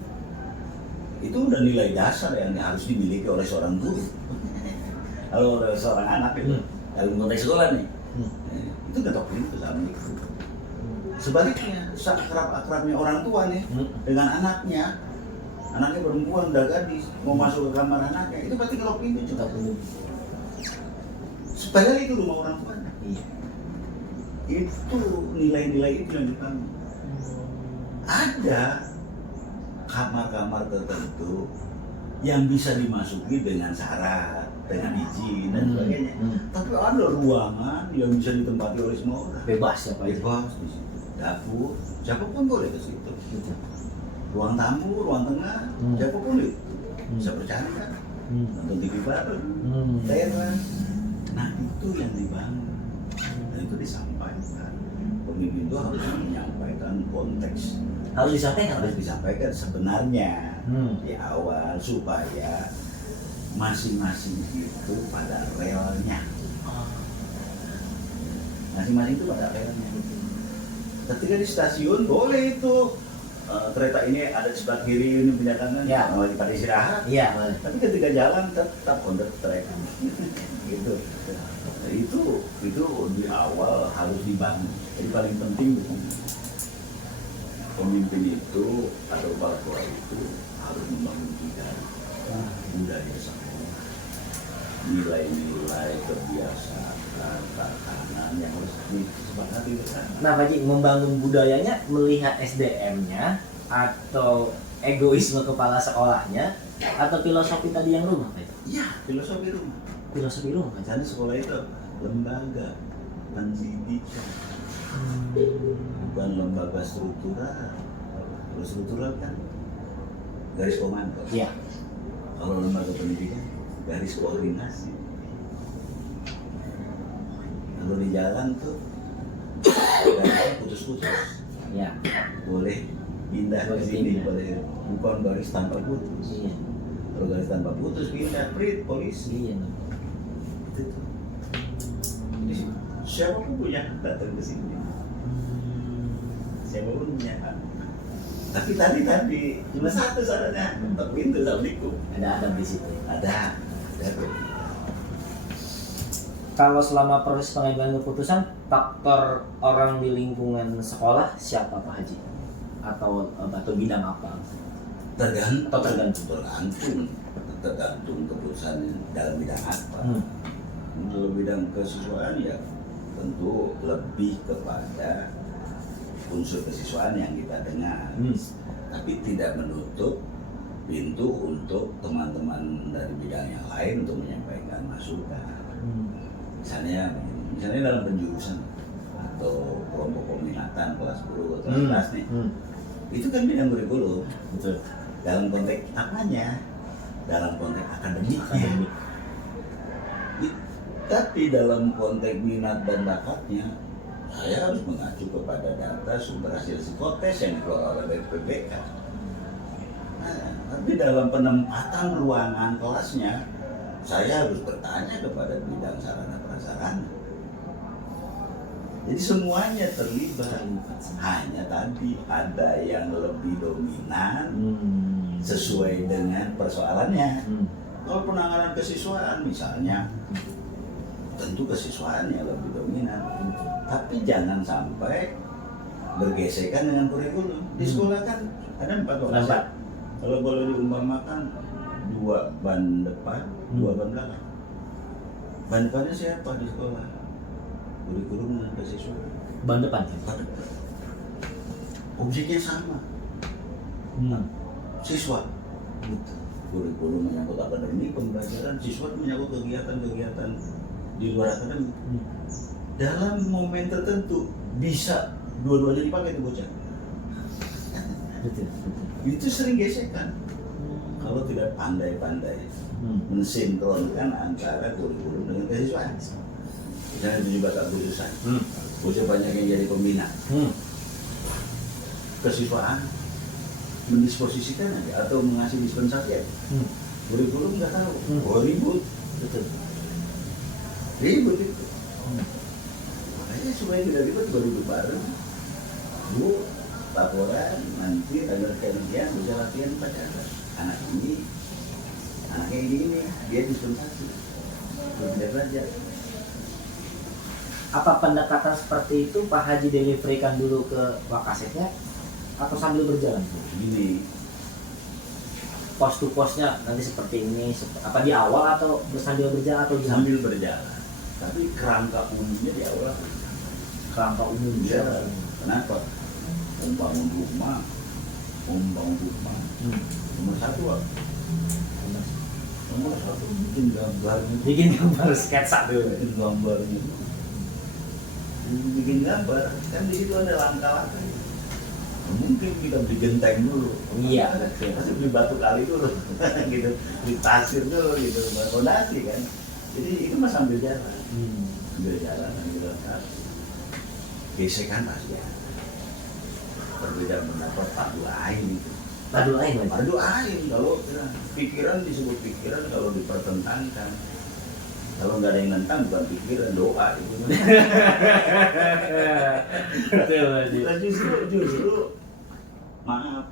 Itu udah nilai dasar yang harus dimiliki oleh seorang guru. Kalau oleh seorang anak itu, dalam konteks sekolah nih, itu ketok pintu sama itu. Sebaliknya, seakrab-akrabnya orang tua nih dengan anaknya perempuan udah gadis mau masuk ke kamar anaknya, itu pasti ketok pintu juga. Padahal itu rumah orang tua. Itu nilai-nilai itu yang dibangun. Ada kamar-kamar tertentu yang bisa dimasuki dengan syarat, dengan izin dan sebagainya. Tapi ada ruangan yang bisa ditempati oleh semua orang. Bebas ya Pak. Bebas di situ. Dapur, siapapun boleh ke situ. Ruang tamu, ruang tengah, siapapun itu bisa bercanda, nonton TV bareng, teras. Nah itu yang dibangun dan itu disampaikan. Pemimpin itu harus menyampaikan konteks. Harus disampaikan sebenarnya di awal supaya masing-masing itu pada relnya. Masing-masing itu pada relnya. Ketika di stasiun boleh itu kereta ini ada di sebelah kiri, ini punya kanan, lagi pada istirahat. Iya. Tapi ketika jalan tetap on the track. Gitu. Itu di awal harus dibangun. Jadi paling penting pemimpin itu atau kepala sekolah itu harus membangun budaya sekolah, nilai-nilai kebiasaan, tatanan yang harus disepakati bersama. Nah Pak Haji, membangun budayanya melihat SDM-nya atau egoisme kepala sekolahnya atau filosofi tadi yang rumah Pak Haji? Iya, filosofi rumah. Filosofi rumah. Karena sekolah itu lembaga pendidikan, bukan lembaga struktural. Kalau struktural kan garis komando. Iya. Kalau lembaga pendidikan garis koordinasi. Kalau di jalan tuh garisnya putus-putus. Ya. Boleh pindah ke Boleh sini, pindah. boleh bukan garis tanpa putus. Iya. Kalau garis tanpa putus pindah, polisi. Iya. Itu tuh. Jadi siapapun punya hak datang ke sini. Siapapun punya hak. Tapi tadi cuma satu syaratnya, ketok pintu. Assalamualaikum. Ada adab di situ. Ada. Kalau selama proses pengambilan keputusan, faktor orang di lingkungan sekolah siapa Pak Haji? Atau bidang apa? Tergantung keputusan dalam bidang apa. Untuk bidang kesiswaan ya tentu lebih kepada unsur kesiswaan yang kita dengar. Tapi tidak menutup pintu untuk teman-teman dari bidang yang lain untuk menyampaikan masukan. Misalnya dalam penjurusan atau kelompok peminatan kelas 10 atau kelas nih, itu kan bidang kurikulum. Betul. Dalam konteks apanya? Dalam konteks akademiknya. Tapi dalam konteks minat dan bakatnya, saya harus mengacu kepada data sumber hasil psikotes yang dikelola oleh BPBK. Nah, tapi dalam penempatan ruangan kelasnya, saya harus bertanya kepada bidang sarana prasarana. Jadi semuanya terlibat. Hanya tadi ada yang lebih dominan sesuai dengan persoalannya. Kalau penanganan kesiswaan misalnya, tentu kesiswaan yang lebih dominan. Tapi jangan sampai bergesekan dengan kurikulum. Di sekolah kan ada 4 lokasi. Kalau boleh diumpamakan 2 ban depan, 2 ban belakang. Ban depannya siapa di sekolah? Kurikulum dan kesiswaan. Ban depan. Ban depan. Objeknya sama. Siswa. Kurikulum menyangkut akademik, pembelajaran, siswa menyangkut kegiatan-kegiatan di luar akademik. Dalam momen tertentu bisa dua-duanya dipakai itu bocah. Betul. Itu sering gesekan kalau tidak pandai-pandai mensinkronkan antara kurikulum dengan kesiswaan. Misalnya 7 batak khususan, bocah banyak yang jadi pembina. Kesiswaan mendisposisikan aja atau mengasih dispensasi ya. Kurikulum nggak tahu. Oh, ribut. Betul. Ribut itu. Makanya supaya tidak ribut berduduk bareng. Bu, laporan nanti tanggal sekian bisa latihan pacaran. Anak ini, anaknya ini, dia dispensasi. Tidak belajar. Apa pendekatan seperti itu Pak Haji deliverykan dulu ke Wakasetnya atau sambil berjalan? Ini Pos to posnya nanti seperti ini, apa di awal atau sambil berjalan atau sambil berjalan. Tapi kerangka umumnya di awal. kerangka umum Ya, ya. kenapa? Membangun rumah. Nomor 1 apa? Nomor 1 bikin gambarnya. Bikin gambar sketsa dulu. Bikin gambarnya. Bikin gambar, kan di situ ada langkah-langkah. Mungkin kita beli genteng dulu. Iya, betul. Pasti beli batu kali dulu, gitu. Beli pasir dulu, gitu. Fondasi kan. Jadi itu mah sambil jalan. Sambil jalan. Gesekan pasti ya. Perbedaan pendapat padu ain itu. Padu lain lagi. Padu ain kalau pikiran disebut pikiran kalau dipertentangkan. Kalau nggak ada yang nentang bukan pikiran, doa itu. Betul. Justru maaf,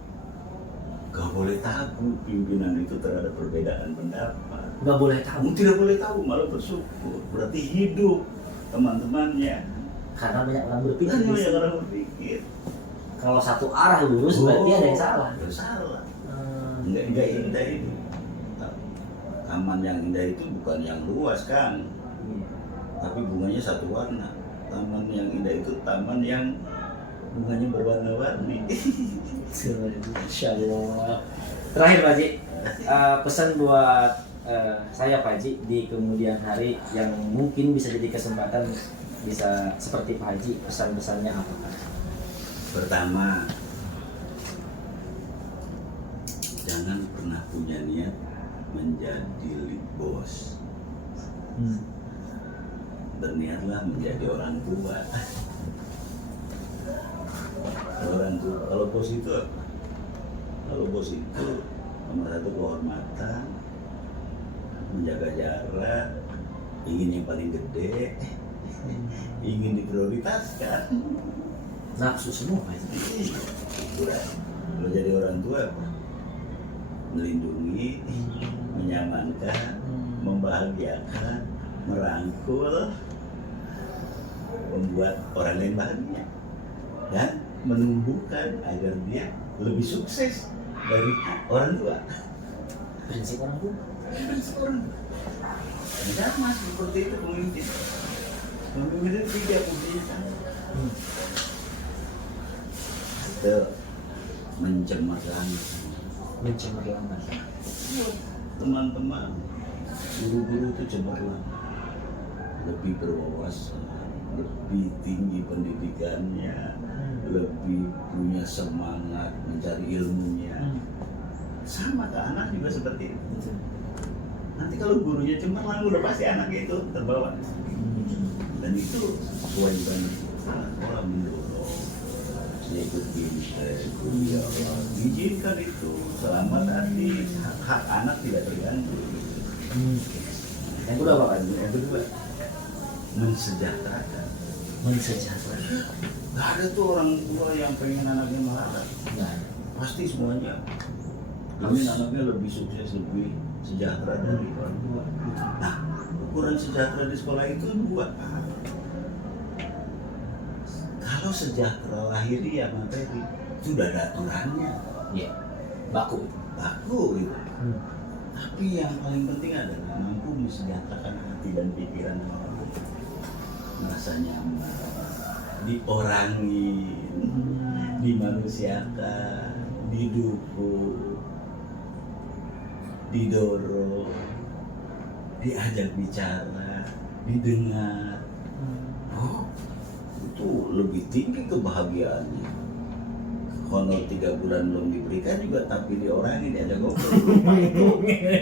gak boleh tabu pimpinan itu terhadap perbedaan pendapat. Nggak boleh tahu. Kamu tidak boleh tahu, malah bersyukur. Berarti hidup teman-temannya. Karena banyak orang berpikir. Kan di banyak sini. orang berpikir. Kalau satu arah lurus berarti ada yang salah. Ada yang salah. Enggak indah itu. Taman yang indah itu bukan yang luas kan, tapi bunganya satu warna. Taman yang indah itu taman yang bunganya berwarna-warni. Insya Allah. Terakhir Pak Haji, pesan buat saya Pak Haji di kemudian hari yang mungkin bisa jadi kesempatan bisa seperti Pak Haji, pesan-pesannya apa Pak? Pertama, jangan pernah punya niat menjadi lead boss. berniatlah menjadi orang tua. Orang tua, kalau bos itu apa? Kalau bos itu nomor satu kehormatan, menjaga jarak, ingin yang paling gede, ingin diprioritaskan. Nafsu semua itu. Kalau jadi orang tua apa? Melindungi, menyamankan, membahagiakan, merangkul, membuat orang lain bahagia, dan menumbuhkan agar dia lebih sukses dari orang tua. Prinsip orang tua. Prinsip orang tua. Sama seperti itu pemimpin. Pemimpin itu 3 pemilihan. Itu mencemarkan teman-teman, guru-guru itu cemerlang, lebih berwawasan, lebih tinggi pendidikannya, lebih punya semangat mencari ilmunya. Sama ke anak juga seperti itu. Nanti kalau gurunya cemerlang, udah pasti anaknya itu terbawa. Dan itu kewajiban sekolah mendorong dia ikut kuliah, diizinkan itu selama tadi hak anak tidak terganggu. Yang kedua apa kan? Yang kedua, mensejahterakan. Gak ada tuh orang tua yang pengen anaknya melarat. Nah, Pasti semuanya ingin anaknya lebih sukses, lebih sejahtera dari orang tua. Nah, ukuran sejahtera di sekolah itu 2. Kalau sejahtera lahiriah materi, sudah ada aturannya. iya. Baku. Gitu. Tapi yang paling penting adalah mampu mensejahterakan hati dan pikiran orang. Merasa nyaman, diorangi, dimanusiakan, didukung, didorong, diajak bicara, didengar. Oh, itu lebih tinggi kebahagiaannya. Honor 3 bulan belum diberikan juga, tapi diorangin, diajak ngobrol.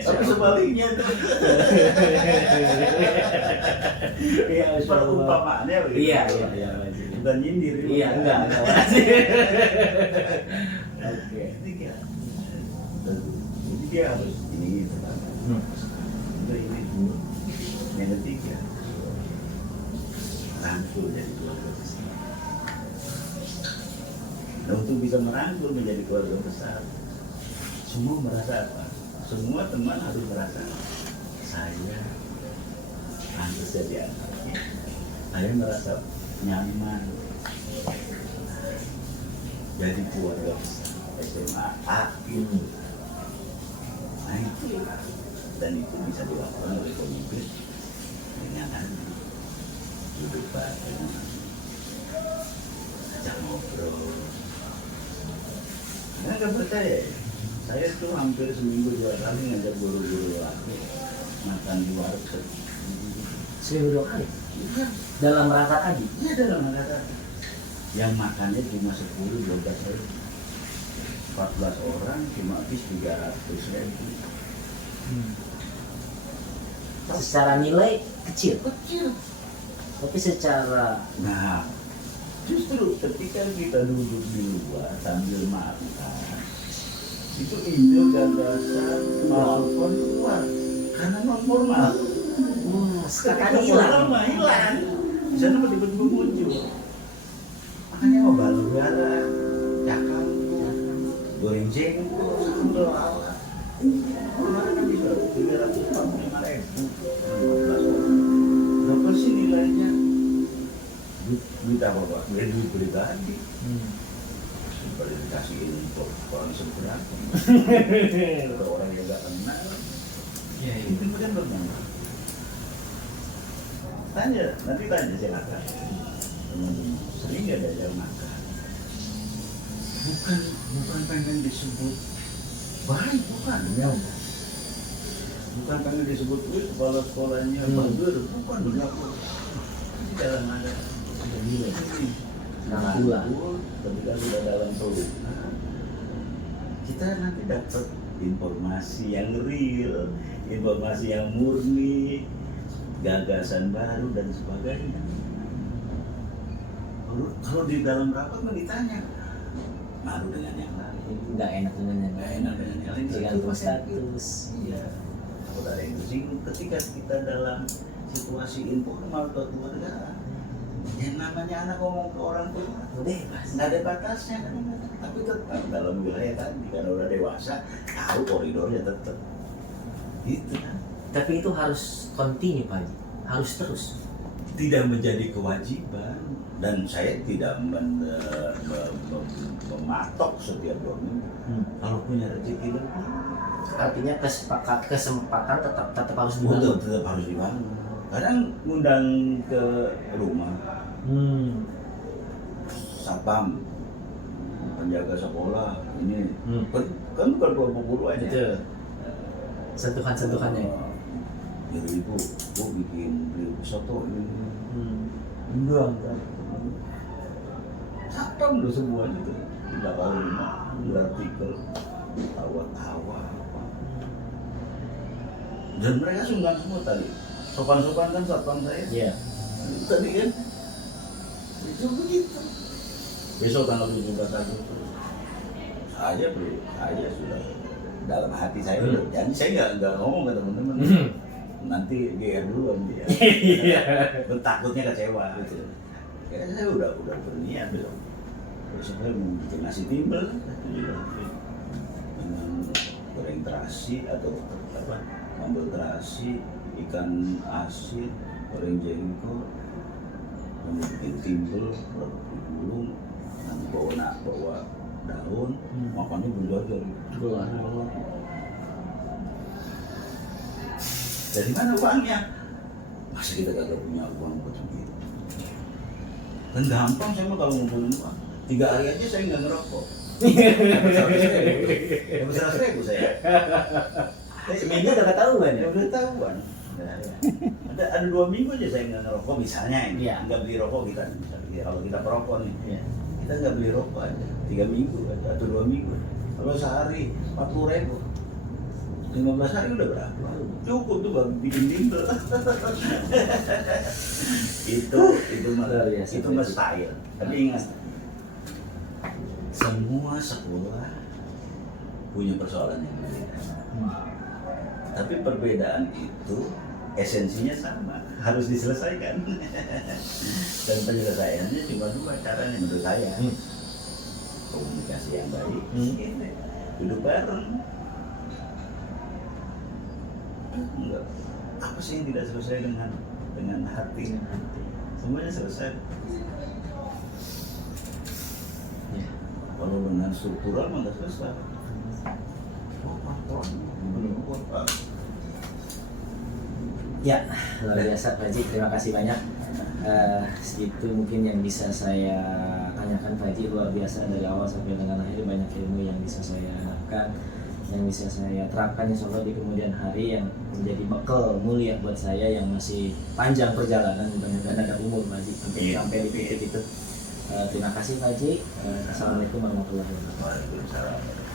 Tapi sebaliknya tuh. Iya, Perumpamaannya begitu. Iya. Bukan nyindir. Iya, enggak. Oke. Jadi dia harus ini pertama. Itu ini. Yang ketiga, rangkul jadi keluarga besar. Nah, untuk bisa merangkul menjadi keluarga besar, semua merasa apa? Semua teman harus merasa saya pantas jadi anaknya. Saya merasa nyaman jadi keluarga besar SMA gitu. Nah itu, dan itu bisa dilakukan oleh pemimpin dengan duduk bareng, ajak ngobrol. Nah, nggak percaya, saya tuh hampir seminggu 2 kali ngajak guru-guru aku makan di warteg. Seminggu 2 kali? Dalam rangka tadi? Iya, dalam rangka tadi. Yang makannya cuma 10-12 ribu. 14 orang cuma habis 300 ribu. Secara nilai kecil? Tapi secara... Nah, justru ketika kita duduk di luar sambil makan, itu ide gagasan masukkan keluar karena non formal. Sekarang Ketika formal hilang, di sana tiba-tiba muncul. Makanya mau balon gara, cakang, goreng jengkol, sambal ala. Kemarin kan bisa 345.000. Berapa sih nilainya? Duit apa Pak? Duit pribadi. Daripada dikasihin orang seberapa. Kalau orang yang gak kenal, ya itu kan bagaimana? Nanti tanya silakan. Teman-teman, sering gak ada yang makan. Bukan pengen disebut baik, bukan. Bukan pengen disebut kepala sekolahnya bagus, bukan begitu. Di dalam ada nilai. Ketika sudah dalam pelukan, kita nanti dapat informasi yang real, informasi yang murni, gagasan baru dan sebagainya. Kalau di dalam rapat kan ditanya, malu dengan yang lain, nggak enak dengan yang nggak lain, enak dengan yang lain, tergantung status. Iya. Kalau ada yang tersinggung ketika kita dalam situasi informal kekeluargaan, yang namanya anak ngomong ke orang tua Bebas. nggak ada batasnya kan, tapi tetap dalam wilayah tadi karena udah dewasa tahu koridornya tetap gitu kan. Tapi itu harus continue Pak Haji, harus terus. Tidak menjadi kewajiban dan saya tidak mematok setiap 2 minggu. Kalau punya rezeki lebih, Artinya kesempatan tetap harus betul, dibangun. tetap harus dibangun. Kadang ngundang ke rumah satpam, penjaga sekolah ini kan bukan kelompok guru aja. Betul. Sentuhan-sentuhannya. Jadi ibu bikin beli soto ini. Undang kan. Satpam loh semuanya tuh. Tidak tahu artikel tawa-tawa apa. Dan mereka sungkan semua tadi. Sopan-sopan kan satpam saya. Iya. Tadi kan itu begitu. Besok tanggal 17 Agustus saya sudah dalam hati saya udah. Jadi saya nggak ngomong ke teman-teman. Nanti GR dulu dia. Iya. Takutnya kecewa gitu. Ya saya udah berniat besok. Besok saya mau bikin nasi timbel dengan goreng terasi atau apa, sambal terasi, ikan asin, goreng jengkol, mau bikin timbel, digulung, nanti bawa daun, makannya berjojol. Dari mana uangnya? Masa kita kagak punya uang buat begitu? Kan gampang saya mah kalau ngumpulin uang. 3 hari aja saya nggak ngerokok. Dapat 100.000 saya. Seminggu udah ketahuan ya. Udah ketahuan. Ada 2 minggu aja saya nggak ngerokok misalnya ini. Iya. Nggak beli rokok kita. Misalnya, kalau kita perokok nih, Iya. kita nggak beli rokok aja. 3 minggu atau 2 minggu. Kalau sehari 40.000. 15 hari udah berapa? Cukup tuh bang bikin timbel. itu mah style. Tapi ingat, semua sekolah punya persoalan yang berbeda. Tapi perbedaan itu esensinya sama, harus diselesaikan. Dan penyelesaiannya cuma 2 caranya menurut saya. Komunikasi yang baik, duduk bareng. Enggak. Apa sih yang tidak selesai dengan hati? Semuanya selesai. Ya. Kalau dengan struktural mah nggak selesai. Ya, luar biasa Pak Haji, terima kasih banyak. Segitu mungkin yang bisa saya tanyakan Pak Haji, luar biasa dari awal sampai dengan akhir, banyak ilmu yang bisa saya harapkan, yang bisa saya terapkan insya Allah di kemudian hari, yang menjadi bekal mulia buat saya yang masih panjang perjalanan, mudah-mudahan ada umur Pak Haji sampai di titik itu. Terima kasih Pak Haji. Assalamualaikum warahmatullahi wabarakatuh. Waalaikumsalam.